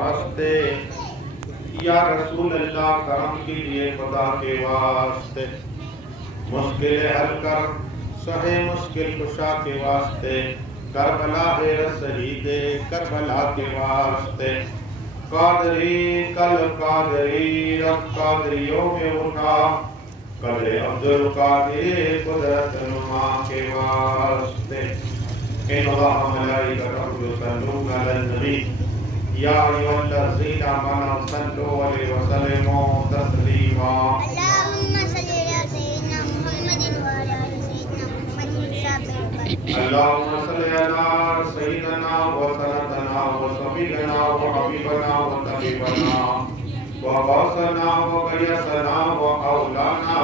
واسطے، یا رسول اللہ کرم کیجئے خدا کے واسطے، مشکل حل کر سہے مشکل کشا کے واسطے، کربلا ہے شہید کربلا کے واسطے، قادری کل قادری رب قادریوں میں اٹھا، قدر عبدالقادر قدرت نما کے واسطے، ان اللہ ملائکتہ یصلون علی النبی یا ایھا الذین آمنوا صلوا علیہ وسلم تسلیما۔ اللہم صلی علی سیدنا محمد وعلی آل سیدنا محمد۔ اللہم صلی علی سیدنا و سندنا و شفیعنا و حبیبنا و طبیبنا و غوثنا و غیثنا و اولانا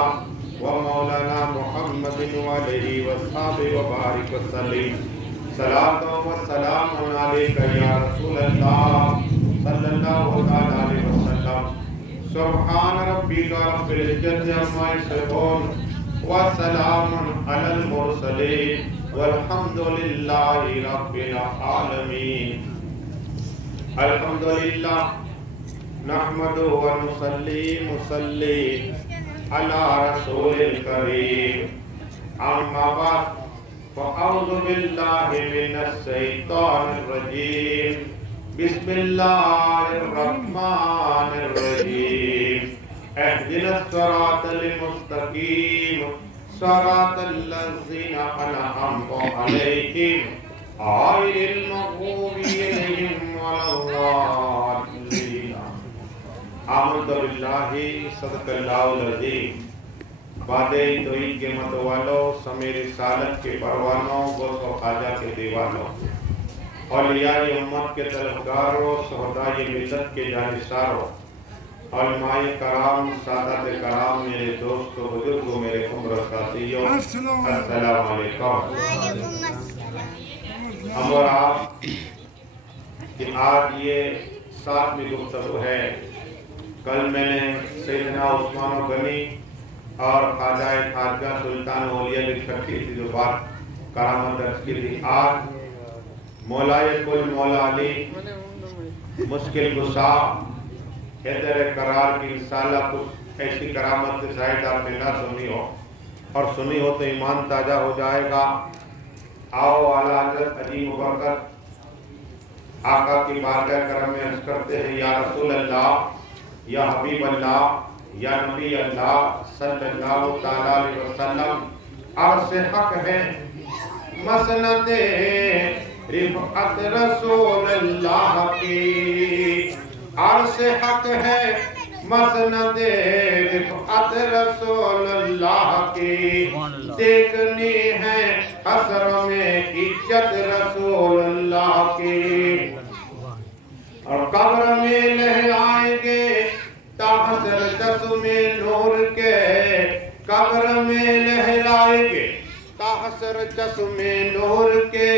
و مولانا محمد علیہ وصحبہ وبارک وسلم۔ صلاۃ و سلام علیک یا رسول اللہ صلی اللہ علیہ وسلم۔ سبحان ربک رب العزت عما یصفون وسلام علی المرسلین والحمد للہ رب العالمین۔ الحمدللہ نحمد و نصلی علی رسول الکریم، اما بعد فاعوذ باللہ من الشیطان الرجیم، بسم اللہ الرحمن الرحیم، اہدنا الصراط المستقیم صراط الذین انعمت علیہم غیر المغضوب علیہم ولا الضالین۔ آمنت باللہ صدق اللہ العظیم۔ بادئی توحید کے متوالوں، سمیر رسالت کے پروانوں، غوث و خواجہ کے دیوانوں، اولیاء امت کے طلبگاروں، شہداء ملت کے جانثاروں، علماء کرام، سادات کرام، میرے دوستوں، بزرگوں، میرے عمر ساتھیوں، السلام علیکم۔ ہم اور آپ کہ آج یہ 7ویں گفتگو ہے۔ کل میں نے سیدنا عثمان غنی اور خواجہ خواجہ سلطان اولیاء کی چھٹی سی جو بات کرامت درج کی تھی، آج مولائے کل مولا علی مشکل کشا حیدر قرار کی رسالہ، کچھ ایسی کرامت سے شاید آپ نے نہ سنی ہو، اور سنی ہو تو ایمان تازہ ہو جائے گا۔ آؤ اعلیٰ حضرت عظیم و برکت آقا کی بارگاہ کرم میں عرض کرتے ہیں، یا رسول اللہ، یا حبیب اللہ، یا نبی اللہ صلی اللہ تعالیٰ علیہ وسلم، عرش حق ہے مسند رفعت رسول اللہ کی، عرش حق ہے مسند رفعت رسول اللہ کی، دیکھنی ہے حشر میں عزت رسول اللہ کی، اور قبر میں لہرائیں گے تحسر جسم نور کے، قبر میں لہرائیں گے تحسر جسم نور کے،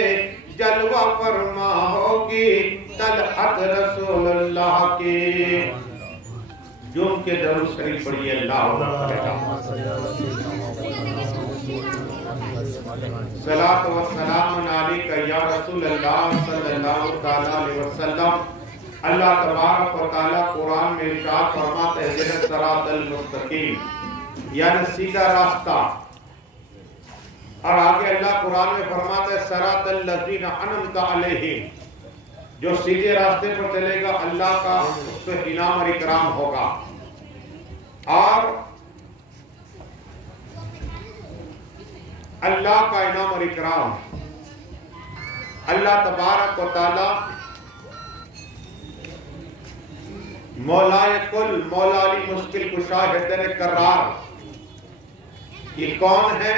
جلوہ فرما ہوگی طلعت رسول اللہ کی۔ جم کے درود شریف پڑھیے، اللہ صلاۃ و سلام علیک یا رسول اللہ صلی اللہ تعالیٰ علیہ وسلم۔ اللہ تبارک و تعالیٰ قرآن میں ارشاد فرماتا ہے، اہدنا الصراط المستقیم، یعنی سیدھا راستہ، اور آگے اللہ قرآن میں فرماتا ہے صراط الذین انعمت علیہم، جو سیدھے راستے پر چلے گا اللہ کا اس پہ انعام اور اکرام ہوگا۔ اور اللہ کا انعام اور اکرام، اللہ تبارک و تعالیٰ مولائے کل مولا علی مشکل کشا حیدر قرار، یہ کون ہے؟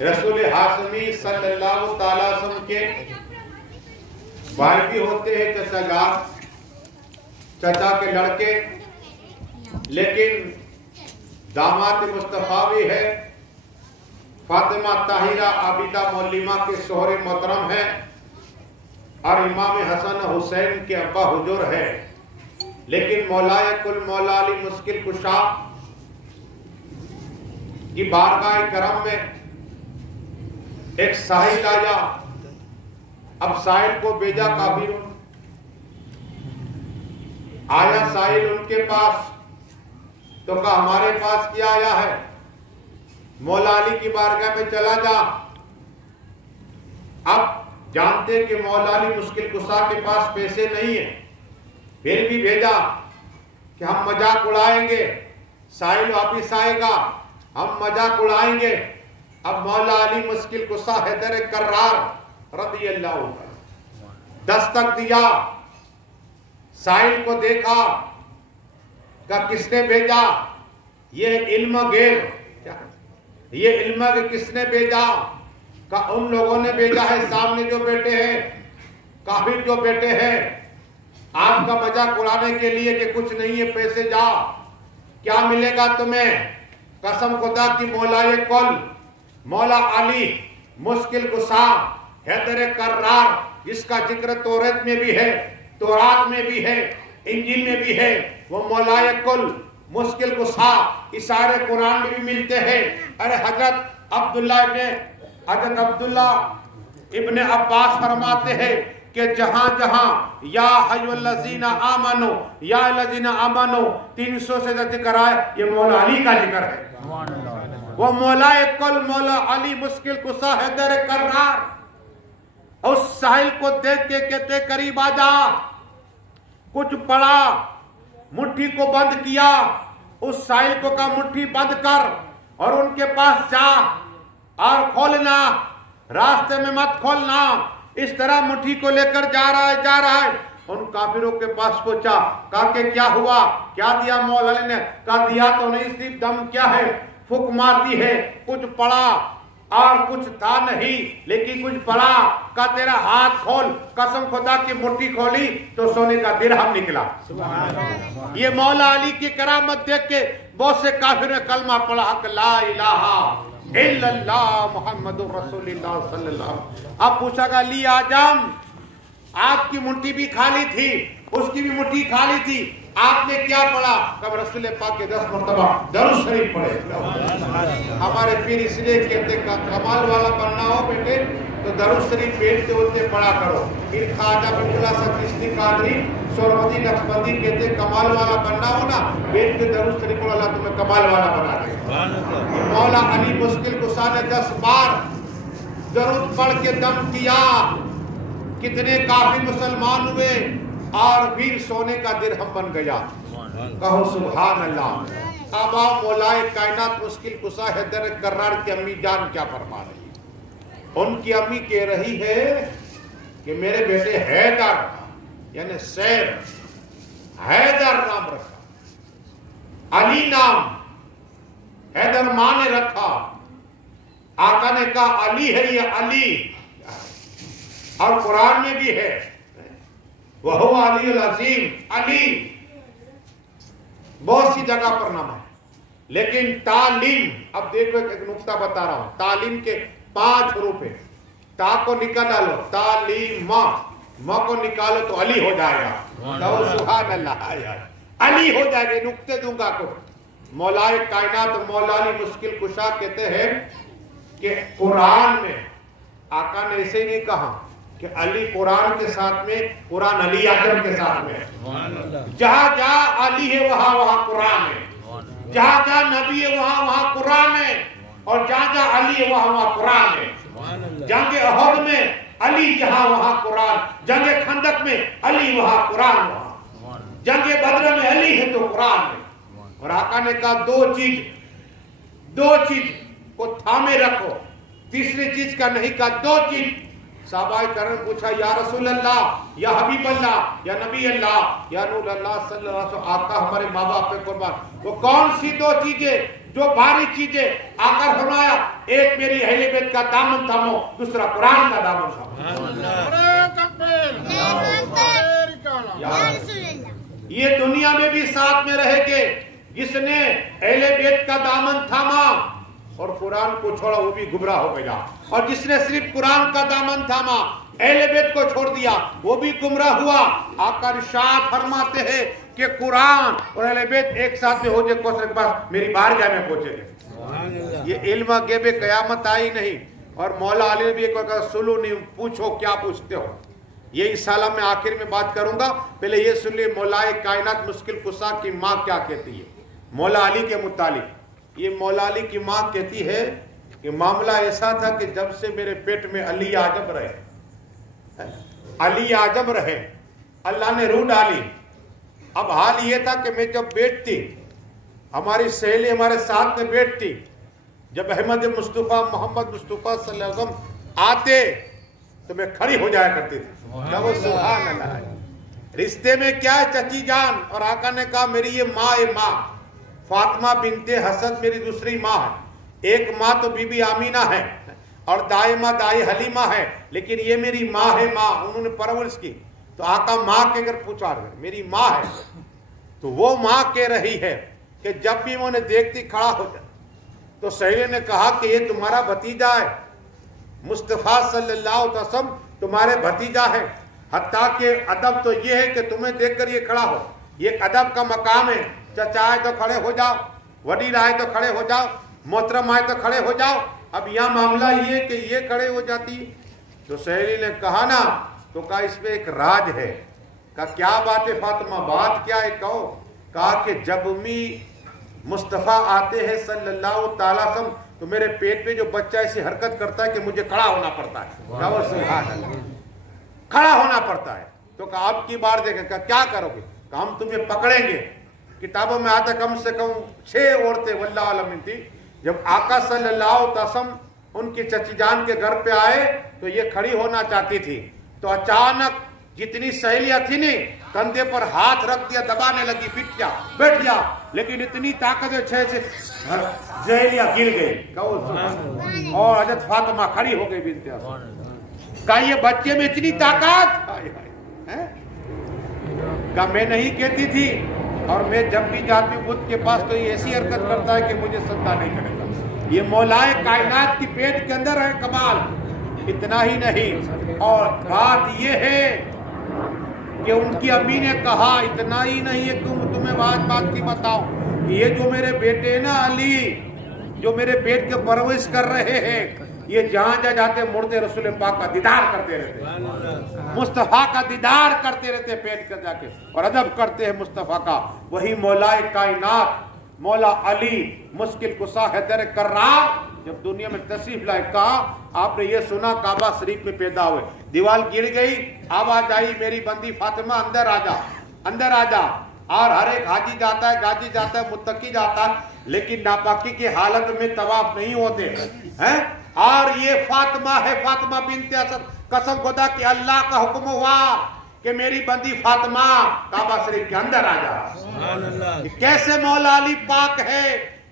رسول ہاشمی صلی اللہ تعالیٰ علیہ وسلم کے بھائی بھی ہوتے ہیں، چچا گار، چچا کے لڑکے، لیکن داماد مصطفیٰ بھی ہے، فاطمہ طاہرہ عابدہ معلمہ کے شوہر محترم ہیں، اور امام حسن حسین کے ابا حجر ہے، لیکن مولائے کل مولا علی مشکل کشا کی بارگاہ کرم میں ایک ساحل آیا، اب ساحل کو بیجا کافروں، آیا سائل ان کے پاس تو کہا ہمارے پاس کیا آیا ہے؟ مولا علی کی بارگاہ میں چلا جا۔ اب جانتے کہ مولا علی مشکل کشا کے پاس پیسے نہیں ہیں، پھر بھی بھیجا کہ ہم مذاق اڑائیں گے، سائل واپس آئے گا، ہم مذاق اڑائیں گے۔ اب مولا علی مشکل کشا حیدر کرار رضی اللہ عنہ دستک دیا، سائل کو دیکھا، کہا کس نے بھیجا؟ یہ علم غیب، یہ علم کہ کس نے بھیجا؟ کہا ان لوگوں نے بھیجا ہے، سامنے جو بیٹے ہیں، کافر جو بیٹے ہیں، آپ کا مذاق اڑانے کے لیے کہ کچھ نہیں ہے، پیسے جا، کیا ملے گا تمہیں؟ قسم خدا کی مولا کل مولا علی مشکل کشا حیدر کرار، جس کا ذکر تورات میں بھی ہے، تورات میں بھی ہے، انجیل میں بھی ہے، وہ مولا کل مشکل کشا اشارے قرآن میں بھی ملتے ہیں۔ ارے حضرت عبداللہ ابن عباس فرماتے ہیں کہ جہاں جہاں یا ایھا الذین آمنو یا الذین آمنو 300 سے ذکر آئے، یہ مولا علی کا ذکر ہے۔ وہ مولا کل مولا علی مشکل کشا حیدر کرار اس سائل کو دیکھ کے کہتے قریب آ جا، کچھ پڑا، مٹھی کو بند کیا، اس سائل کو کہا مٹھی بند کر اور ان کے پاس جا اور کھولنا، راستے میں مت کھولنا، اس طرح مٹھی کو لے کر جا رہا ہے۔ ان کافروں کے پاس پہنچا، کہا کہ کیا ہوا، کیا دیا مولا علی نے؟ کہا دیا تو نہیں، صرف دم کیا ہے، پھک مارتی ہے، کچھ پڑا اور کچھ تھا نہیں لیکن کچھ پڑا۔ کہا تیرا ہاتھ کھول، قسم خدا کی مٹھی کھولی تو سونے کا درہم نکلا۔ یہ مولا علی کی کرامت دیکھ کے بہت سے کافر نے کلمہ پڑھا کہ لا الہ الا اللہ محمد رسول اللہ صلی اللہ علیہ وسلم۔ اب پوچھا گا علی اعظم، آپ کی مٹھی بھی خالی تھی، اس کی بھی مٹھی خالی تھی، آپ نے کیا پڑھا؟ کہ رسول پاک کے 10 مرتبہ درود شریف پڑھے۔ ہمارے پیر اس لیے کہتے ہیں کمال والا بننا ہو بیٹے تو درود شریف بیٹھتے ہوتے پڑھا کرو۔ پھر خواجہ عبداللہ چشتی قادری سورمتی نقشبندی کہتے ہیں کمال والا بننا ہو نا، بیٹھ کے درود شریف پڑھو، اللہ تمہیں کمال والا بنا دے۔ مولا علی مشکل کشا نے 10 بار درود پڑھ کے دم کیا، کتنے کافی مسلمان ہوئے اور پھر سونے کا درہم بن گیا۔ کہو سبحان اللہ۔ اب آپ مولا کائنات مشکل کشا حیدر کرار کی امی جان کیا فرما رہی ہے؟ ان کی امی کہہ رہی ہے کہ میرے بیٹے حیدر یعنی سیر حیدر نام رکھا، علی نام حیدر ماں نے رکھا، آقا نے کہا علی ہے یہ علی، اور قرآن میں بھی ہے وَهُوَ عَلِيُّ الْعَظِيمُ، علی بہت سی جگہ پر نام ہے۔ لیکن تعلیم، اب دیکھو ایک نقطہ بتا رہا ہوں، تعلیم کے 5 حروف ہیں، تا کو نکالو تعلیم، ما کو نکالو تو علی ہو جائے گا۔ تو سبحان اللہ، علی ہو جائے گا۔ نقطے دوں گا کو مولا کائنات مولا علی مشکل کشا کہتے ہیں کہ قرآن میں آقا نے ایسے نہیں کہا کہ علی قرآن کے ساتھ میں، قرآن علی اعظم کے ساتھ میں، جہاں جہاں علی ہے وہاں وہاں قرآن ہے، جہاں جہاں نبی ہے وہاں وہاں قرآن ہے، اور جہاں جہاں علی ہے وہاں وہاں قرآن ہے۔ جنگ احد میں علی جہاں وہاں قرآن، جنگ خندق میں علی وہاں قرآن، وہاں جنگ بدر میں علی ہے تو قرآن ہے۔ اور آقا نے کہا دو چیز کو تھامے رکھو، تیسری چیز کا نہیں کہا، 2 چیز۔ صحابہ کرام پوچھا یا رسول اللہ، یا حبیب اللہ، یا نبی اللہ، یا نور اللہ صلی اللہ علیہ وسلم، آقا ہمارے ماں باپ پہ قربان، وہ کون سی 2 چیزیں جو بھاری چیزیں؟ آقا فرمایا ایک میری اہل بیت کا دامن تھامو، دوسرا قرآن کا دامن تھامو۔ یہ دنیا میں بھی ساتھ میں رہے گے، جس نے اہل بیت کا دامن تھاما اور قرآن کو چھوڑا وہ بھی گمراہ ہو گیا، اور جس نے صرف قرآن کا دامن تھاما اہل بیت کو چھوڑ دیا وہ بھی گمراہ ہوا۔ آقا ارشاد فرماتے ہیں کہ قرآن اور اہل بیت ایک ساتھ میں ہو جائے کوثر کے پاس میری بارگاہ میں پہنچے گے۔ یہ علم غیب قیامت آئی نہیں، اور مولا علی بھی ایک وقت سلو نہیں، پوچھو کیا پوچھتے ہو، یہ انشاءاللہ میں آخر میں بات کروں گا. پہلے یہ سن لیے مولا کائنات مشکل کشا کی ماں کیا کہتی ہے مولا علی کے متعلق. یہ مولا علی کی ماں کہتی ہے کہ معاملہ ایسا تھا کہ جب سے میرے پیٹ میں علی اعظم رہے, علی اعظم رہے, اللہ نے روح ڈالی. اب حال یہ تھا کہ میں جب بیٹھتی, ہماری سہیلی ہمارے ساتھ میں بیٹھتی, جب احمد مصطفیٰ محمد مصطفیٰ صلی اللہ علیہ وسلم آتے تو میں کھڑی ہو جایا کرتی تھی. سبحان اللہ. رشتے میں کیا ہے چچی جان, اور آقا نے کہا میری یہ ماں ہے, ماں فاطمہ بنت حسن میری دوسری ماں ہے. ایک ماں تو بی بی آمینہ ہے اور دائی ماں دائی حلیمہ ہے, لیکن یہ میری ماں ہے, ماں انہوں نے پرورش کی. تو آقا ماں کے اگر پوچھا رہے میری ماں ہے, تو وہ ماں کہہ رہی ہے کہ جب بھی انہیں دیکھتی کھڑا ہو جائے. تو سہیلی نے کہا کہ یہ تمہارا بھتیجا ہے, مصطفیٰ صلی اللہ علیہ وسلم تمہارے بھتیجا ہے, حتیٰ کہ ادب تو یہ ہے کہ تمہیں دیکھ کر یہ کھڑا ہو, یہ ادب کا مقام ہے. چچا آئے تو کھڑے ہو جاؤ, وڈیر آئے تو کھڑے ہو جاؤ, محترم آئے تو کھڑے ہو جاؤ. اب یہاں معاملہ یہ کہ یہ کھڑے ہو جاتی ہے. تو سہیلی نے کہا نا, تو کہا اس میں ایک راج ہے. کہا کیا بات ہے فاطمہ, بات کیا ہے کہو. کہا کہ جب بھی مصطفیٰ آتے ہیں صلی اللہ تعالیٰ وسلم تو میرے پیٹ پہ جو بچہ ایسی حرکت کرتا ہے کہ مجھے کھڑا ہونا پڑتا ہے. سبحان اللہ, کھڑا ہونا پڑتا ہے. تو کہا اب کی بار دیکھیں, کہا کیا کرو گے. کہا ہم تمہیں پکڑیں گے. کتابوں میں آتا کم سے کم 6 عورتیں واللہ عالم تھی. جب آقا صلی اللہ علیہ وسلم ان کی چچی جان کے گھر پہ آئے تو یہ کھڑی ہونا چاہتی تھی. تو اچانک جتنی سہیلیاں تھی نا, کندھے پر ہاتھ رکھ دیا, دبانے لگی, بیٹھ جا. لیکن اتنی طاقت ہے سے سہیلیاں گر گئی اور حضرت فاطمہ کھڑی ہو گئی بنت حسن. کہا یہ بچے میں اتنی طاقت, کہا میں نہیں کہتی تھی, اور میں جب بھی جاتی ہوں بدھ کے پاس تو یہ ایسی حرکت کرتا ہے کہ مجھے سجدہ نہیں کرے گا. یہ مولائے کائنات کی پیٹ کے اندر ہے کمال. اتنا ہی نہیں, اور بات یہ ہے کہ ان کی امی نے کہا, اتنا ہی نہیں ہے کہ تمہیں بات کی بتاؤں کہ یہ جو میرے بیٹے نا علی, جو میرے پیٹ کے پرورش کر رہے ہیں, یہ جہاں جاتے مڑتے رسول پاک کا دیدار کرتے رہتے, مصطفیٰ کا دیدار کرتے رہتے پیٹ کر جا کے, اور ادب کرتے ہیں مصطفیٰ کا. وہی مولا کائنات مولا علی مشکل کشا حیدر کرار جب دنیا میں تشریف لائے, کہا آپ نے یہ سنا کعبہ شریف میں پیدا ہوئے, دیوال گر گئی, آواز آئی میری بندی فاطمہ اندر آ جا, اندر آ جا. اور ہر ایک حاجی جاتا ہے, گاجی جاتا ہے, متقی جاتا ہے, لیکن ناپاکی کی حالت میں طواف نہیں ہوتے ہیں. اور یہ فاطمہ ہے, فاطمہ بنت حسن. قسم خدا کہ اللہ کا حکم ہوا کہ میری بندی فاطمہ کعبہ شریف کے اندر آ جا. کیسے مولا علی پاک ہے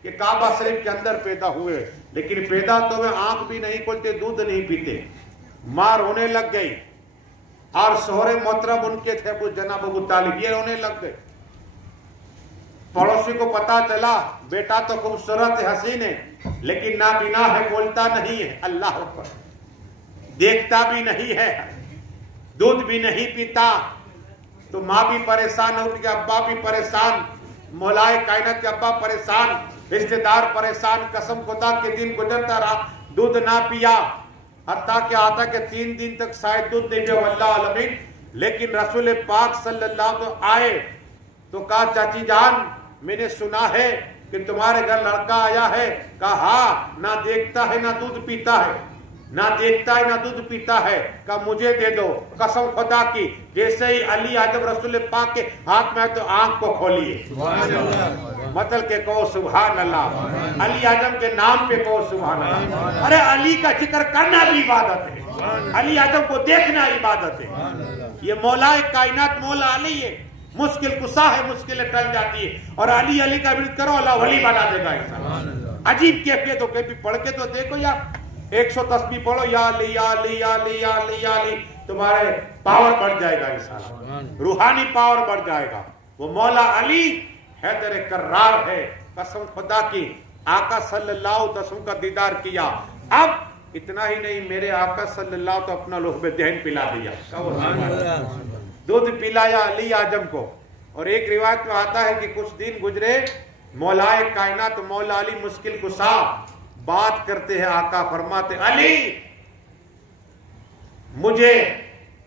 کہ کعبہ شریف کے اندر پیدا ہوئے, لیکن پیدا تو وہ آنکھ بھی نہیں کھولتے, دودھ نہیں پیتے. ماں رونے لگ گئی, اور شوہر محترم ان کے تھے جناب ابو طالب, یہ رونے لگ گئے. پڑوسی کو پتا چلا بیٹا تو خوبصورت ہے, حسین ہے, لیکن نابینا ہے, بولتا نہیں ہے, اللہ اکبر, دیکھتا بھی نہیں ہے, دودھ بھی نہیں پیتا. تو ماں بھی پریشان ہو گئی, ابا بھی پریشان, مولائے کائنات کے ابا پریشان, رشتے دار پریشان. قسم خدا کے دن گزرتا رہا, دودھ نہ پیا, حتیٰ کہ آتا کہ 3 دن تک شاید دودھ نہیں پیا واللہ عالمین. لیکن رسول پاک صلی اللہ علیہ وسلم آئے تو کہا چاچی جان میں نے سنا ہے کہ تمہارے گھر لڑکا آیا ہے. کہا ہاں, نہ دیکھتا ہے نہ دودھ پیتا ہے, نہ دیکھتا ہے نہ دودھ پیتا ہے. کہا مجھے دے دو. قسم خدا کی جیسے ہی علی اعظم رسول پاک کے ہاتھ میں تو آنکھ کو کھولیے, مطلب کہ کہو سبحان اللہ, علی اعظم کے نام پہ کہو سبحان اللہ. ارے علی کا ذکر کرنا بھی عبادت ہے, علی اعظم کو دیکھنا عبادت ہے. یہ مولا کائنات مولا علی ہے, مشکل کشا ہے, مشکلیں ٹل جاتی ہے. اور علی علی کا ورد کرو, اللہ ولی بنا دے گا انسان. عجیب کیفیت ہو, کبھی پڑھ کے تو دیکھو یار, 100 تسبیح پڑھو, یا علی یا علی یا علی یا علی یا علی, تمہارے پاور بڑھ جائے گا انسان, روحانی پاور بڑھ جائے گا. وہ مولا علی حیدر کرار ہے. قسم خدا کی آقا صلی اللہ علیہ وسلم کا دیدار کیا. اب اتنا ہی نہیں, میرے آقا صلی اللہ علیہ وسلم اپنا لقب دہن پلا دیا, دودھ پلایا علی اعظم کو. اور ایک روایت میں آتا ہے کہ کچھ دن گزرے, مولائے کائنات مولا علی مشکل کشا بات کرتے ہیں. آقا فرماتے علی مجھے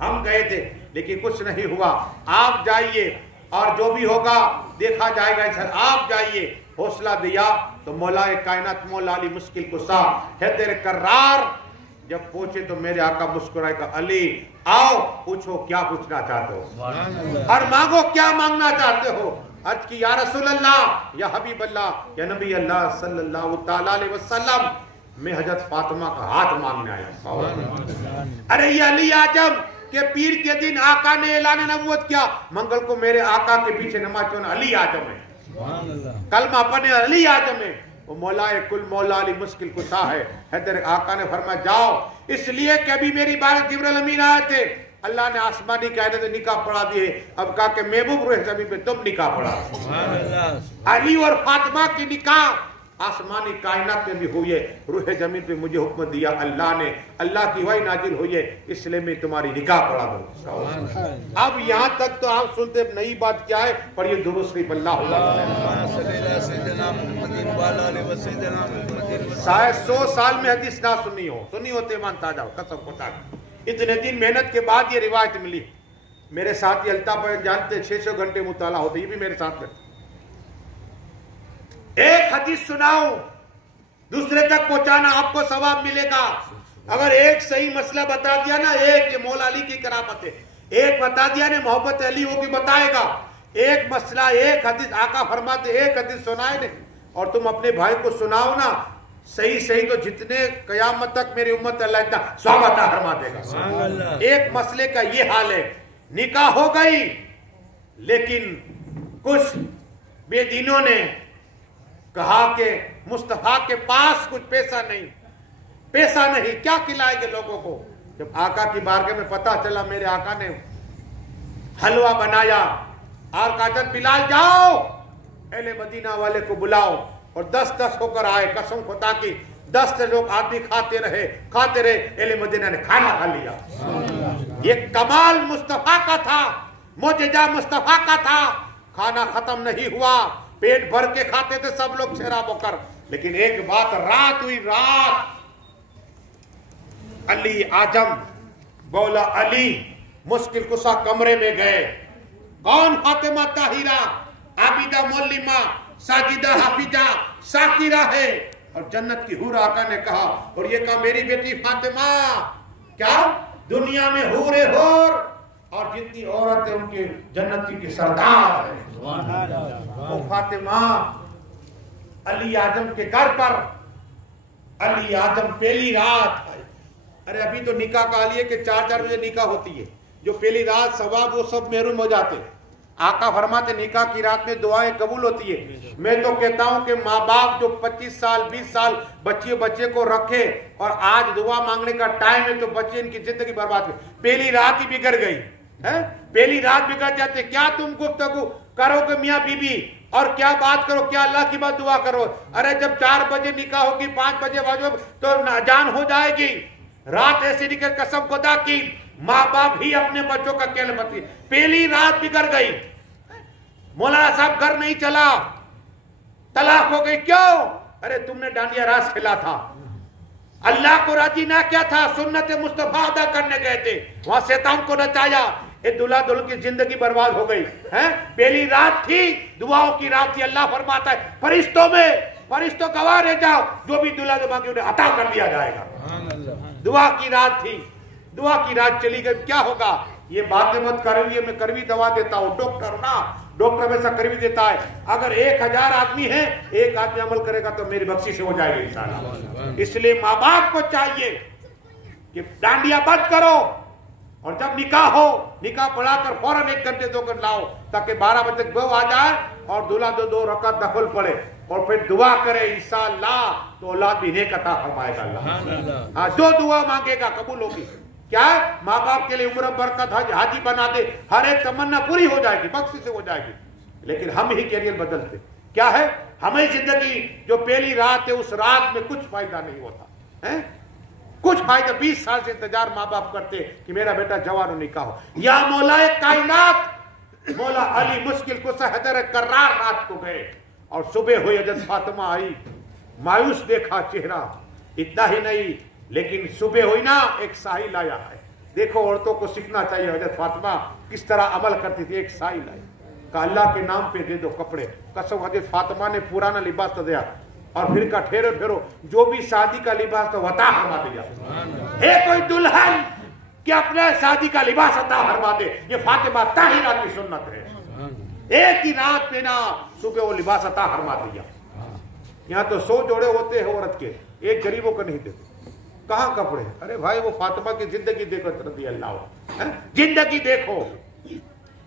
ہم گئے تھے لیکن کچھ نہیں ہوا، آپ جائیے اور جو بھی ہوگا دیکھا جائے گا انسان، آپ جائیے۔ حوصلہ دیا تو مولا کائنات مولا علی مشکل کشا حیدر کرار جب پہنچے تو میرے آقا مسکرائے کہ علی آؤ پوچھو کیا پوچھنا چاہتے ہو اور مانگو کیا مانگنا چاہتے ہو۔ عرض کی یا رسول اللہ، یا حبیب اللہ، یا نبی اللہ صلی اللہ تعالیٰ علیہ وسلم، میں حضرت فاطمہ کا ہاتھ مانگنے آیا۔ ارے یہ علی اعظم کہ پیر کے دن آقا نے اعلان نبوت کیا، منگل کو میرے آقا کے پیچھے نماز پڑھنا علی اعظم ہے، کلمہ پڑھنے علی اعظم ہے، وہ مولا کل مولا علی مشکل کشا ہے۔ حیدر آقا نے فرمایا جاؤ، اس لیے کہ ابھی میری بارک جبرائیل امین آئے تھے، اللہ نے آسمانی قاعدے نکاح پڑھا دیے، اب کہا کہ محبوب روح زمین پہ تم نکاح پڑھا۔ علی اور فاطمہ کی نکاح آسمانی کائنات میں بھی ہوئی ہے، روح زمین پہ مجھے حکم دیا اللہ نے، اللہ کی وحی نازل ہوئی ہے، اس لیے میں تمہاری نکاح پڑھا دوں۔ اب یہاں تک تو آپ سنتے نئی بات کیا ہے، پر یہ درود شریف اللہ شاید 100 سال میں حدیث نہ سنی ہو، سنی ہوتے ایمان تاجہ ہو، قسم خدا کی۔ اتنے دن محنت کے بعد یہ روایت ملی۔ میرے ساتھی الطاف بھائی جانتے 600 گھنٹے مطالعہ ہوتے، یہ بھی میرے ساتھ میں ایک حدیث سناؤ دوسرے تک پہنچانا آپ کو ثواب ملے گا۔ اگر ایک صحیح مسئلہ بتا دیا نا، ایک یہ مولا علی کی کرامت ہے، ایک بتا دیا نے محبت علی ہوگی بتائے گا، ایک مسئلہ ایک حدیث آقا فرماتے ایک حدیث سنائے نے اور تم اپنے بھائی کو سناؤ نا صحیح تو جتنے قیامت تک میری امت اللہ اتنا ثواب عطا فرما دے گا۔ ایک مسئلے کا یہ حال ہے، نکاح ہو گئی لیکن کچھ بے دینوں نے کہا کہ مصطفیٰ کے پاس کچھ پیسہ نہیں، کیا کھلائے گے لوگوں کو۔ جب آقا کی بارگاہ میں پتہ چلا میرے آقا نے حلوہ بنایا اور کہا حضرت بلال جاؤ اہل مدینہ والے کو بلاؤ، اور 10 ہو کر آئے، قسم خدا کی 10 لوگ آدمی کھاتے رہے، اہل مدینہ نے کھانا کھا لیا۔ یہ کمال مصطفیٰ کا تھا، معجزہ مصطفیٰ کا تھا۔ کھانا ختم نہیں ہوا، پیٹ بھر کے کھاتے تھے سب لوگ سیراب ہو کر، لیکن ایک بات رات ہوئی، رات علی اعظم مولا علی مشکل کشا کمرے میں گئے، کون؟ فاطمہ طاہرہ، عابدہ معلمہ، ساجدہ حافظہ شاکرہ ہے، اور جنت کی حور آقا نے کہا، اور یہ کہا میری بیٹی فاطمہ کیا دنیا میں حور حور اور جتنی عورت ہے ان کے جنتی کی سردار ہے۔ وہ فاطمہ علی اعظم کے گھر پر، علی اعظم پہلی رات آئے۔ ارے ابھی تو نکاح کا لیے کہ 4 بجے نکاح ہوتی ہے، جو پہلی رات ثواب وہ سب محروم ہو جاتے۔ آقا فرماتے نکاح کی رات میں دعائیں قبول ہوتی ہے۔ میں تو کہتا ہوں کہ ماں باپ جو 25 سال 20 سال بچے کو رکھے اور آج دعا مانگنے کا ٹائم ہے تو بچے ان کی زندگی برباد کر، پہلی رات ہی بگڑ گئی، پہلی رات بگڑ جاتے۔ کیا تم گفتگو کرو گے میاں بی بی اور کیا بات کرو، کیا اللہ کی بات دعا کرو؟ ارے جب 4 بجے نکاح ہوگی 5 بجے واجب تو جان ہو جائے گی۔ رات ایسی نکل، قسم خدا کی ماں باپ ہی اپنے بچوں کا کھیل مت، پہلی رات بگڑ گئی۔ مولانا صاحب گھر نہیں چلا، طلاق ہو گئی، کیوں؟ ارے تم نے ڈانڈیا راس کھیلا تھا، اللہ کو راضی نہ کیا تھا، سنت مصطفیٰ ادا کرنے گئے تھے، وہاں شیطان کو نچایا، دلہا دلہن کی زندگی برباد ہو گئی۔ پہلی رات تھی، دعاؤں کی رات تھی۔ اللہ فرماتا ہے فرشتوں گواہ رہ جاؤ، جو بھی دلہا مانگے انہیں عطا کر دیا جائے گا۔ دعا کی رات تھی، دعا کی رات چلی گئی، کیا ہوگا؟ یہ باتیں مت کرویے، میں کروی دوا دیتا ہوں، ڈاکٹر ویسا کروی دیتا ہے۔ اگر 1000 آدمی ہیں، ایک آدمی عمل کرے گا تو میری بخشش ہو جائے گی انشاءاللہ۔ اس لیے ماں باپ کو چاہیے کہ ڈانڈیا بند کرو، اور جب نکاح ہو نکاح پڑھا کر فوراً 1 گھنٹے 2 گھنٹے لاؤ تاکہ 12 بجے تک بہو آ جائے اور دلہا 2 رکعت نفل پڑھے اور پھر دعا کرے انشاءاللہ تو اولاد بھی نیک عطا فرمائے گا اللہ۔ ہاں جو دعا مانگے گا قبول ہوگی۔ کیا ہے؟ ماں باپ کے لیے عمر برکت حاجی بنا دے، ہر ایک تمنا پوری ہو جائے گی، بخشش سے ہو جائے گی۔ لیکن ہم ہی کیریئر بدلتے، کیا ہے؟ ہمیں زندگی جو پہلی رات ہے اس رات میں کچھ فائدہ نہیں ہوتا، کچھ فائدہ 20 سال سے انتظار ماں باپ کرتے کہ میرا بیٹا جوان و نکاح ہو۔ یا مولا کائنات مولا علی مشکل کشا حیدر کرار رات کو گئے اور صبح ہوئی، حضرت فاطمہ آئی، مایوس دیکھا چہرہ، اتنا ہی نہیں لیکن صبح ہوئی نا ایک سائی لایا ہے. دیکھو عورتوں کو سیکھنا چاہیے حضرت فاطمہ کس طرح عمل کرتی تھی. ایک سائی لائی کہا اللہ کے نام پہ دے دو کپڑے. قسم حضرت فاطمہ نے پرانا لباس تو دیا اور پھر کہا ٹھہرو ٹھہرو جو بھی شادی کا لباس تو عطا فرما دیا. ہے کوئی دلہن کہ اپنا شادی کا لباس عطا فرما دے؟ یہ فاطمہ طاہرہ کی سنت ہے. ایک ہی رات میں نا صبح وہ لباس عطا فرما دیا. یہاں تو 100 جوڑے ہوتے ہیں عورت کے, ایک غریبوں کو نہیں دیتے. کہاں کپڑے؟ ارے بھائی وہ فاطمہ کی زندگی دیکھو رضی اللہ, زندگی دیکھو.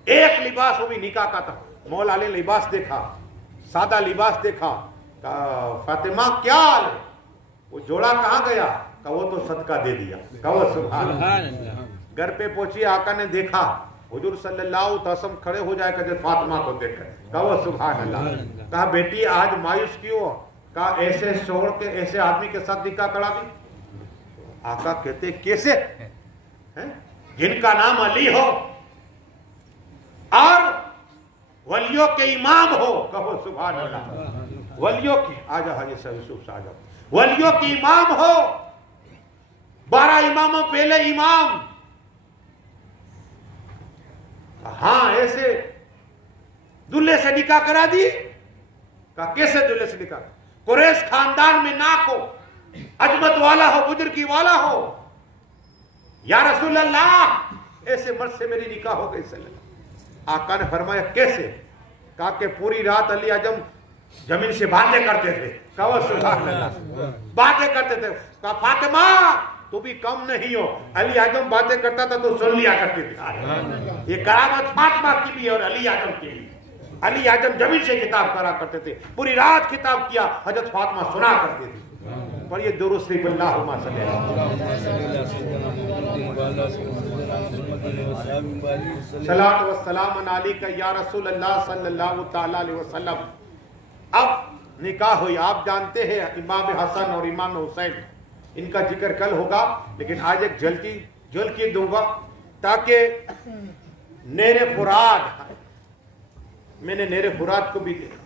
ایک لباس وہ بھی نکاح کا تھا. مولا علی لباس دیکھا, سادہ لباس دیکھا, کہا فاطمہ کیا حال ہے؟ وہ جوڑا کہاں گیا؟ کہا وہ تو صدقہ دے دیا. کہا وہ سبحان اللہ. گھر پہ پہنچی, آقا نے دیکھا حضور صلی اللہ علیہ وسلم کھڑے ہو جائے کہ فاطمہ کو دیکھ کر. کہا وہ سبحان اللہ. کہا بیٹی آج مایوس کیوں؟ کہا ایسے شوہر کے ایسے آدمی کے ساتھ نکاح کرا دی. آقا کہتے کیسے؟ جن کا نام علی ہو اور ولیوں کے امام ہو. کہو سبحان اللہ. ولیوں کی آجا حاجی صاحب یوسف سے آجا. ولیوں کے امام ہو, 12 اماموں پہلے امام. ہاں ایسے دلہے سے نکاح کرا دی. کہا کیسے دلہے سے نکاح؟ قریش خاندان میں ناک ہو, عظمت والا ہو, بزرگی والا ہو. یا رسول اللہ ایسے مرد سے میری نکاح ہو گئی. صلی اللہ. آقا نے فرمایا کیسے؟ کہا کہ پوری رات علی اعظم زمین سے باتیں کرتے تھے. کہا سبحان اللہ, باتیں کرتے تھے. کہا فاطمہ تو بھی کم نہیں ہو, علی اعظم باتیں کرتا تھا تو سن لیا کرتے تھے. یہ کرامت فاطمہ کی بھی اور علی اعظم کی بھی. علی اعظم زمین سے کتاب کرا کرتے تھے, پوری رات کتاب کیا, حضرت فاطمہ سنا کرتے تھے. پر یہ درود شریف اللہم صلی صلاۃ و سلام علیک یا رسول اللہ صلی اللہ تعالی علیہ وسلم. اب نکاح ہوئی. آپ جانتے ہیں امام حسن اور امام حسین, ان کا ذکر کل ہوگا, لیکن آج ایک جھلکی دوں گا تاکہ نیر فراد, میں نے نیر فراد کو بھی دیکھا.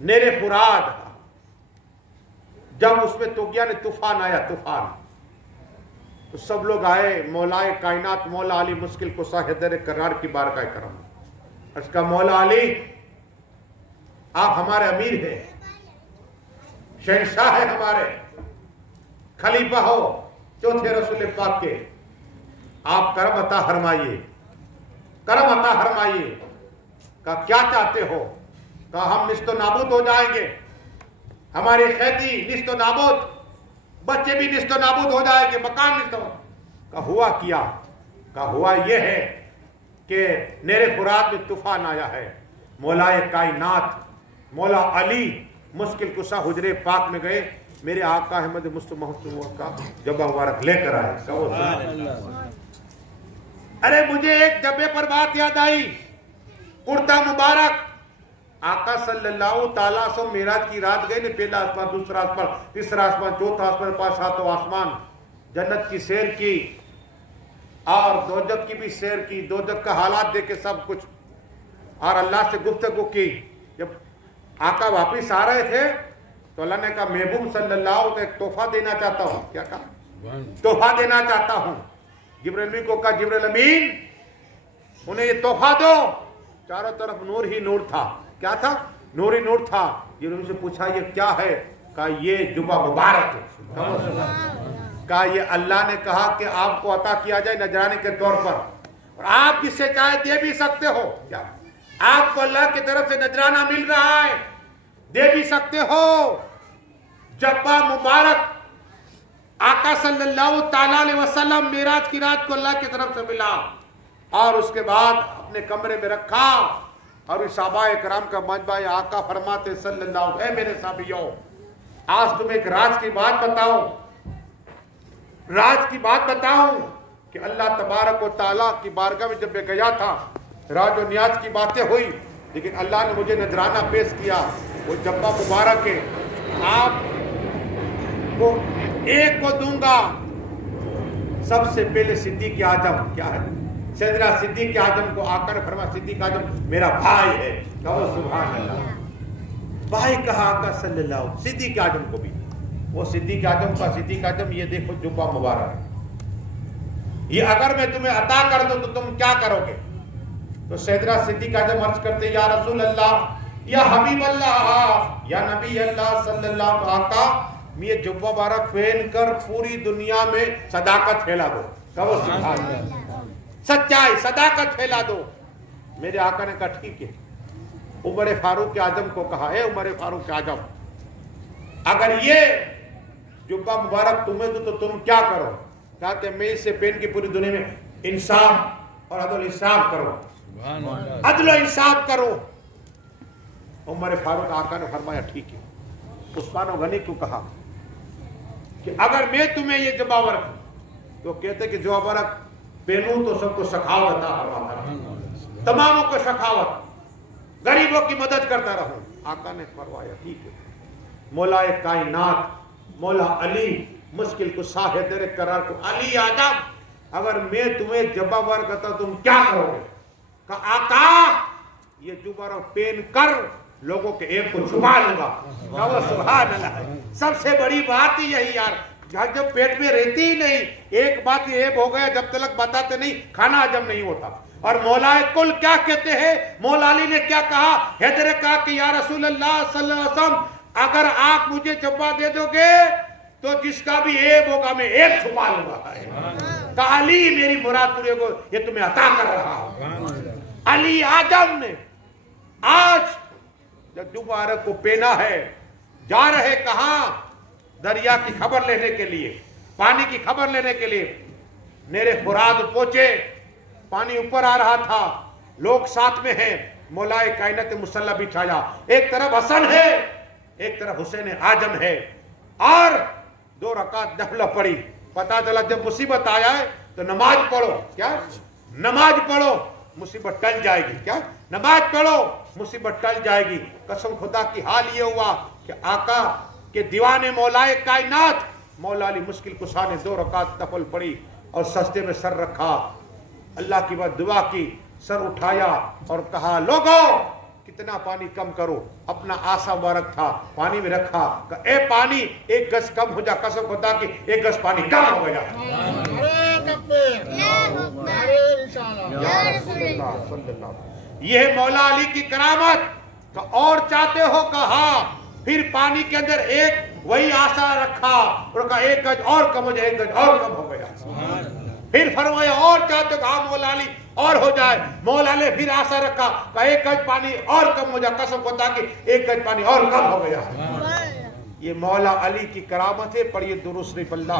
نیر فراد جب اس میں طغیان طوفان آیا, طوفان, تو سب لوگ آئے. مولائے کائنات مولا علی مشکل کشا حیدر کرار کی بارگاہ کرم. اس کا مولا علی آپ ہمارے امیر ہیں, شہنشاہ ہیں ہمارے, خلیفہ ہو, چوتھے رسول پاک کے. آپ کرم عطا فرمائیے, کرم عطا فرمائیے. کہا کیا چاہتے ہو؟ کہا ہم نست و نابود ہو جائیں گے, ہماری کھیتی نست و نابود, بچے بھی نست و نابود ہو جائیں گے, مکان نست و. کہا ہوا کیا؟ کہا ہوا یہ ہے کہ نیر فرات میں طوفان آیا ہے. مولائے کائنات مولا علی مشکل کشا حجرے پاک میں گئے, میرے آقا احمد مصطفیٰ کا جبہ مبارک لے کر آئے. ارے مجھے ایک جبے پر بات یاد آئی, کرتا مبارک. آقا صلی اللہ تعالیٰ سے معراج کی رات گئے نے, پہلا آسمان, دوسرا آسمان, تیسرا آسمان, چوتھا آسمان, 5 ساتوں آسمان, جنت کی سیر کی اور دوزخ کی بھی سیر کی, دوزخ کا حالات دیکھے سب کچھ, اور اللہ سے گفتگو کی. جب آقا واپس آ رہے تھے تو اللہ نے کہا محبوب صلی اللہ علیہ وسلم کو ایک تحفہ دینا چاہتا ہوں. کیا کہا؟ تحفہ دینا چاہتا ہوں. جبرائیل امین کو کہا جبرائیل امین انہیں یہ تحفہ دو. چاروں طرف نور ہی نور تھا. کیا تھا؟ نور ہی نور تھا. جبرائیل سے پوچھا یہ کیا ہے؟ کہا یہ جبہ مبارک ہے. کہا یہ اللہ نے کہا کہ آپ کو عطا کیا جائے نذرانے کے طور پر, اور آپ جس سے چاہے دے بھی سکتے ہو. کیا آپ کو اللہ کی طرف سے نذرانہ مل رہا ہے, دے بھی سکتے ہو. جبہ مبارک آقا صلی اللہ تعالی علیہ وسلم معراج کی رات کو اللہ کی طرف سے ملا, اور اس کے بعد اپنے کمرے میں رکھا, اور اس صحابہ کرام کا مجمع آقا فرماتے صلی اللہ علیہ وسلم, اے میرے صحابیوں آج تم ایک راز کی بات بتاؤں, راز کی بات بتاؤں کہ اللہ تبارک و تعالیٰ کی بارگاہ میں جب میں گیا تھا, راز و نیاز کی باتیں ہوئی, لیکن اللہ نے مجھے نذرانہ پیش کیا. وہ جبہ مبارک ہے, آپ کو ایک کو دوں گا. سب سے پہلے صدیق اعظم, کیا ہے سیدنا صدیق اعظم کو آقا نے فرمایا صدیق اعظم میرا بھائی ہے. کہو سبحان اللہ. بھائی کہا آقا صلی اللہ علیہ وسلم, صدیق اعظم کو بھی. وہ صدیق اعظم کا صدیق اعظم یہ دیکھو جبہ مبارک، یہ اگر میں تمہیں عطا کر دوں تو تم کیا کرو گے؟ تو سیدنا صدیق اعظم عرض کرتے یا رسول اللہ، یا حبیب اللہ، یا نبی اللہ صلی اللہ علیہ وسلم، آقا یہ جبہ مبارک پہن کر پوری دنیا میں صداقت پھیلا دو، کہو سبحان اللہ، سچائی صداقت پھیلا دو۔ میرے آقا نے کہا ٹھیک ہے۔ عمر فاروق اعظم کو کہا اے عمر فاروق اعظم، اگر یہ جبہ مبارک تمہیں دو تو تم کیا کرو؟ کہا کہ میں اسے پہن کے پوری دنیا میں انصاف اور عدل و انصاف کرو، عدل و انصاف کرو۔ عمر فاروق آقا نے فرمایا ٹھیک ہے۔ عثمان غنی کو کہا کہ اگر میں تمہیں یہ جبہ مبارک، تو کہتے کہ جبہ مبارک پہنوں تو سب کو سخاوت عطا فرماتا رہوں، تماموں کو سخاوت، غریبوں کی مدد کرتا رہوں۔ آقا نے فرمایا ٹھیک ہے۔ مولا کائنات مولا علی مشکل کشا حیدر کرار کو علی اعظم، اگر میں تمہیں جبہ مبارک کرتا تم کیا کرو گے؟ کہا آقا یہ جبہ مبارک پہن کر لوگوں کے عیب کو چھپا لوں گا، کہو سبحان اللہ۔ سب سے بڑی بات ہی یہی یار، جب پیٹ میں رہتی ہی نہیں، ایک بات عیب ہو گیا جب تک بتاتے نہیں کھانا ہجم نہیں ہوتا۔ اور مولا کل کیا کہتے ہیں؟ مولا علی نے کیا کہا؟ حیدر کہا کہ یا رسول اللہ صلی اللہ علیہ وسلم اگر آپ مجھے جبہ دے دو گے تو جس کا بھی عیب ہوگا میں عیب چھپا لوں گا۔ کہا علی میری مراد پوری کو یہ تمہیں عطا کر رہا ہوں۔ علی اعظم نے آج جب جبہ مبارک کو پہنا ہے، جا رہے کہاں؟ دریا کی خبر لینے کے لیے، پانی کی خبر لینے کے لیے۔ میرے فرات پہنچے، پانی اوپر آ رہا تھا، لوگ ساتھ میں ہیں، مولا کائنات مسلح بچھایا، ایک طرف حسن ہے ایک طرف حسین اعظم ہے، اور 2 رکعت نفل پڑھی۔ پتا چلا جب مصیبت آیا ہے تو نماز پڑھو، کیا نماز پڑھو مصیبت ٹل جائے گی، کیا نماز پڑھو مصیبت ٹل جائے گی۔ قسم خدا کی حال یہ ہوا کہ آقا کے دیوانے مولا کائنات مولا علی مشکل کشا نے 2 رکعت نفل پڑھی اور سجدے میں سر رکھا، اللہ کی بات دعا کی، سر اٹھایا اور کہا لوگوں کتنا پانی کم کرو۔ اپنا آسا مبارک تھا پانی میں رکھا، کہ اے پانی 1 گز کم ہو جا، قسم خدا کی 1 گز پانی کم ہو گیا۔ یہ ہے مولا علی کی کرامت۔ کہ اور چاہتے ہو؟ کہا پھر پانی کے اندر ایک وہی آسا رکھا اور کہا 1 گز اور کم ہو جائے، 1 گز اور کم ہو گیا۔ پھر فرمایا اور چاہتے ہو؟ کہا مولا علی اور ہو جائے۔ مولا علی پھر آسا رکھا، کہا 1 گز پانی اور کم ہو جائے، قسم خدا کی 1 گز پانی اور کم ہو گیا۔ یہ مولا علی کی کرامت ہے۔ پڑھیے درود شریف اللہ۔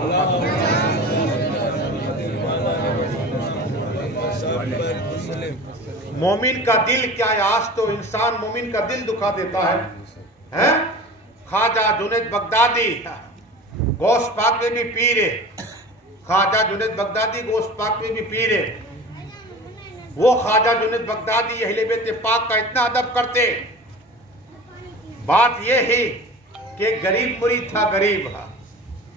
مومن کا دل کیا ہے؟ آج تو انسان مومن کا دل دکھا دیتا ہے۔ خواجہ جنید بغدادی گوشت پاک میں بھی پیر ہے، خواجہ جنید بغدادی گوشت پاک میں بھی پیر ہے۔ وہ خواجہ جنید بغدادی اہل بیت پاک کا اتنا ادب کرتے۔ بات یہ ہے کہ غریب مرید تھا، غریب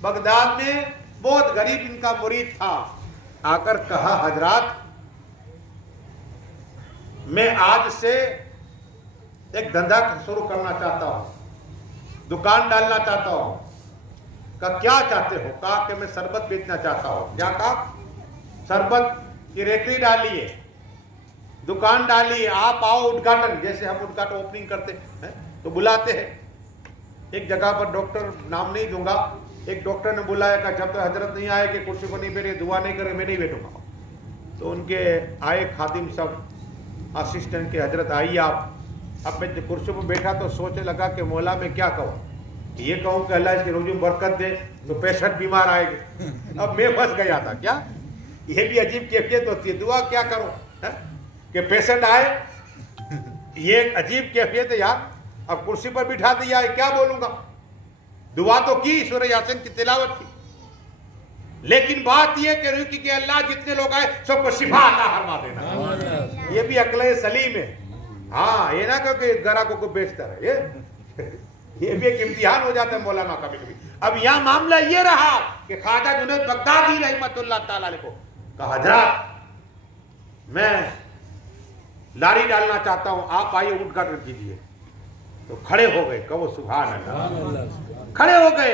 بغداد میں بہت غریب ان کا مرید تھا۔ آ کر کہا حضرات میں آج سے ایک دھندا شروع کرنا چاہتا ہوں، دکان ڈالنا چاہتا ہوں۔ کہا کیا چاہتے ہو؟ کہا کہ میں شربت بیچنا چاہتا ہوں۔ کیا کہا؟ شربت کی ریکری ڈالیے، دکان ڈالیے، آپ آؤ ادگھاٹن، جیسے ہم ادگھاٹن اوپننگ کرتے ہیں تو بلاتے ہیں۔ ایک جگہ پر ڈاکٹر نام نہیں دوں گا، ایک ڈاکٹر نے بلایا کہ جب تک حضرت نہیں آئے کہ کرسی پر نہیں بیٹھے، دعا نہیں کرے میں نہیں بیٹھوں گا۔ تو ان کے آئے خادم سب اسسٹنٹ کے، حضرت آئیے آپ۔ اب میں کرسی پر بیٹھا تو سوچنے لگا کہ مولا میں کیا کہوں، یہ کہوں کہ اللہ اس کی روزی میں برکت دے تو پیشنٹ بیمار آئے گا۔ اب میں پھنس گیا تھا، کیا یہ بھی عجیب کیفیت ہوتی ہے، دعا کیا کروں کہ پیشنٹ آئے، یہ ایک عجیب کیفیت ہے یار۔ اب کرسی پر بٹھا دیا ہے، کیا بولوں گا؟ دعا تو کی، سورہ یاسین کی تلاوت کی، لیکن بات یہ کہ اللہ جتنے لوگ آئے سب کو شفا عطا فرما دینا، یہ بھی عقل سلیم ہے۔ ہاں یہ نہ کہ گراہکوں کو بیچتا رہے، یہ بھی ایک امتحان ہو جاتا ہے مولانا کبھی کبھی۔ اب یہاں معاملہ یہ رہا کہ خواجہ جنید بغدادی رحمت اللہ تعالی علیہ کو کہا حضرات میں لاری ڈالنا چاہتا ہوں، آپ آئیے ادگھاٹن کیجیے۔ تو کھڑے ہو گئے، کہو سبحان اللہ، کھڑے ہو گئے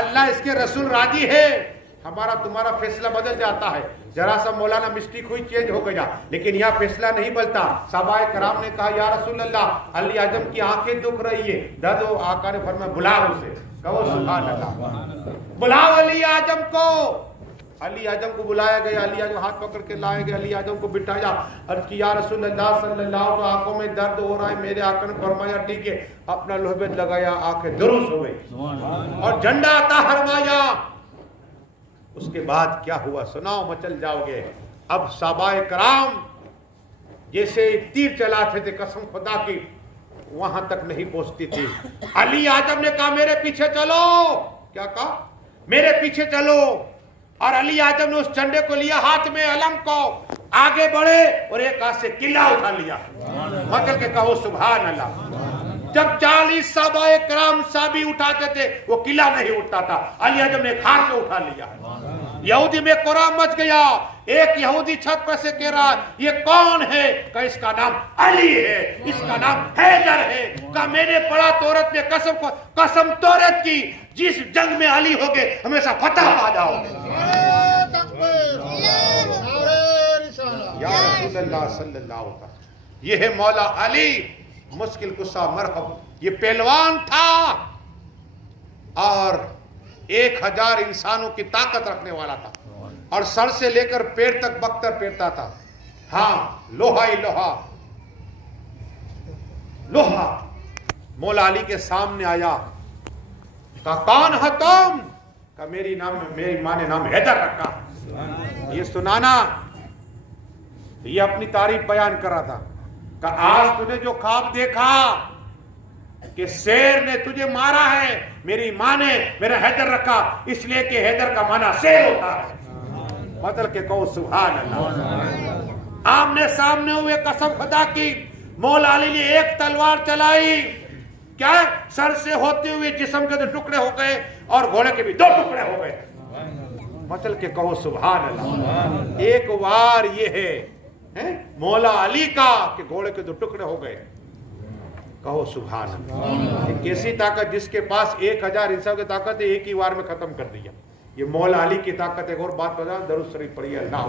اللہ اس کے رسول راضی ہے، ہمارا تمہارا فیصلہ بدل جاتا ہے. ذرا سا مولانا مسٹیک ہوئی چینج ہو گیا، لیکن یہاں فیصلہ نہیں بدلتا. صحابہ کرام نے کہا یا رسول اللہ علی اعظم کی آنکھیں دکھ رہی ہے، درد ہو. آقا نے فرمایا بلاؤ اسے. کہو سبحان اللہ، بلاؤ علی اعظم کو. علی اعظم کو بلایا گیا، علی اعظم ہاتھ پکڑ کے لائے گئے، علی اعظم کو بٹھایا، عرض کی یا رسول اللہ صلی اللہ علیہ وسلم آنکھوں میں درد ہو رہا ہے. میرے آقا نے فرمایا ٹھیک ہے. اپنا لوہبت لگایا، آنکھیں درست ہو گئی اور جھنڈا عطا فرمایا. اس کے بعد کیا ہوا سناؤ، مچل جاؤ گے. اب صحابہ کرام جیسے تیر چلاتے تھے قسم خدا کی، وہاں تک نہیں پہنچتی تھی. علی اعظم نے کہا میرے پیچھے چلو. کیا کہا؟ میرے پیچھے چلو. اور علی اعظم نے اس جھنڈے کو لیا ہاتھ میں، علم کو، آگے بڑھے اور ایک ہاتھ سے قلعہ اٹھا لیا. مطلب کہ کہو سبحان اللہ. جب 40 صحابہ کرام صحابی اٹھاتے تھے وہ قلعہ نہیں اٹھتا تھا، علی اعظم نے ایک ہاتھ میں اٹھا لیا. یہودی میں قرآن مچ گیا. ایک یہودی چھت پر سے کہہ رہا یہ کون ہے؟ کہ اس کا نام علی ہے، اس کا نام حیدر ہے. کہ میں نے پڑھا تورت میں قسم تورت کی، جس جنگ میں علی ہوگے ہمیشہ فتح پا جاؤ گے. یا رسول اللہ صلی اللہ علیہ وسلم. یہ ہے مولا علی مشکل کشا مرحب. یہ پہلوان تھا اور 1000 انسانوں کی طاقت رکھنے والا تھا اور سر سے لے کر پیر تک بختر پھیرتا تھا. ہاں لوہا ہی لوہا. لوہا مولا علی کے سامنے آیا. کہا کون ہے تم؟ کہا میری ماں نے نام حیدر رکھا. یہ سنانا، یہ اپنی تعریف بیان کر رہا تھا. کہا آج تجھے جو خواب دیکھا کہ شیر نے تجھے مارا ہے، میری ماں نے میرا حیدر رکھا اس لیے کہ حیدر کا معنی شیر ہوتا ہے. مطلب کہ کہو سبحان اللہ. آمنے سامنے ہوئے قسم خدا کی. مولا علی نے ایک تلوار چلائی، کیا سر سے ہوتے ہوئے جسم کے 2 ٹکڑے ہو گئے اور گھوڑے کے بھی 2 ٹکڑے ہو گئے. مطلب کہ کہو سبحان اللہ. ایک وار یہ ہے مولا علی کا کہ گھوڑے کے 2 ٹکڑے ہو گئے. کہو سبحان اللہ. یہ کیسی طاقت، جس کے پاس 1000 انسان کی طاقت ہے ایک ہی وار میں ختم کر دیا. یہ مولا علی کی طاقت. ایک اور بات بتا، درود شریف پڑھیے اللہ.